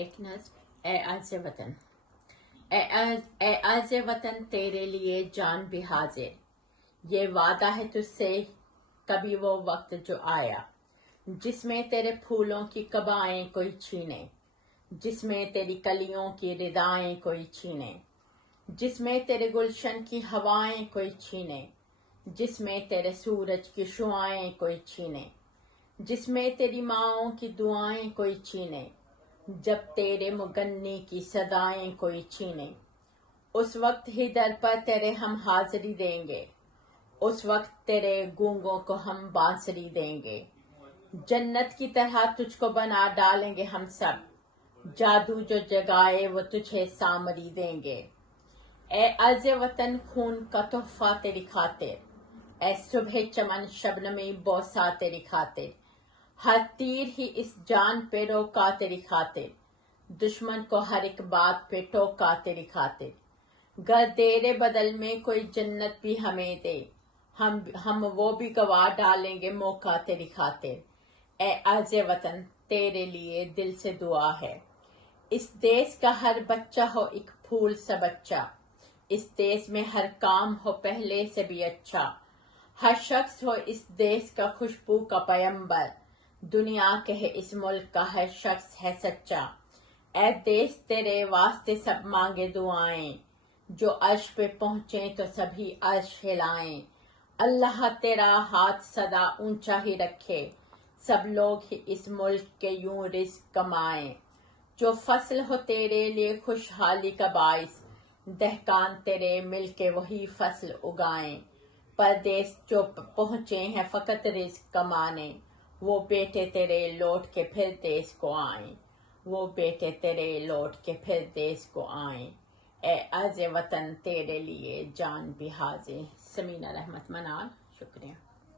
ایک نظم اے عز وطن، اے عز وطن تیرے لیے جان بھی حاضر، یہ وعدہ ہے تجھ سے کبھی وہ وقت جو آیا، جس میں تیرے پھولوں کی قبائیں کوئی چھینے، جس میں تیری کلیوں کی ردائیں کوئی چھینے، جس میں تیرے گلشن کی ہوائیں کوئی چھینے، جس میں تیرے سورج کی شعائیں کوئی چھینے، جس میں تیری ماؤں کی دعائیں کوئی چھینے، جب تیرے مغنی کی صدائیں کوئی چھینے، اس وقت ہی در پر تیرے ہم حاضری دیں گے، اس وقت تیرے گونگوں کو ہم بانسری دیں گے، جنت کی طرح تجھ کو بنا ڈالیں گے ہم سب، جادو جو جگائے وہ تجھے سامری دیں گے، اے عز وطن خون کا تحفہ تیری خاطر، اے صبح چمن شبنمی بوسا تیری خاطر، ہر تیر ہی اس جان پہ روکا تیری خاطر، دشمن کو ہر ایک بات پہ ٹوکا تیری خاطر، گر تیرے بدل میں کوئی جنت بھی ہمیں دے، ہم وہ بھی گوا ڈالیں گے موقع تیری خاطر، اے عز وطن تیرے لیے دل سے دعا ہے، اس دیس کا ہر بچہ ہو ایک پھول سا بچہ، اس دیس میں ہر کام ہو پہلے سے بھی اچھا، ہر شخص ہو اس دیس کا خوشبو کا پیمبر، دنیا کہے اس ملک کا ہر شخص ہے سچا، اے دیس تیرے واسطے سب مانگے دعائیں، جو عرش پہ پہنچیں تو سبھی عرش ہلائیں، اللہ تیرا ہاتھ سدا اونچا ہی رکھے، سب لوگ ہی اس ملک کے یوں رزق کمائیں، جو فصل ہو تیرے لیے خوشحالی کا باعث، دہقان تیرے مل کے وہی فصل اگائیں، پردیس جو پہنچے ہیں فقط رزق کمانے، وہ بیٹے تیرے لوٹ کے پھر دیس کو آئیں، وہ بیٹے تیرے لوٹ کے پھر دیس کو آئیں، اے عز وطن تیرے لیے جان بھی حاضر۔ سمینہ رحمت منال، شکریہ۔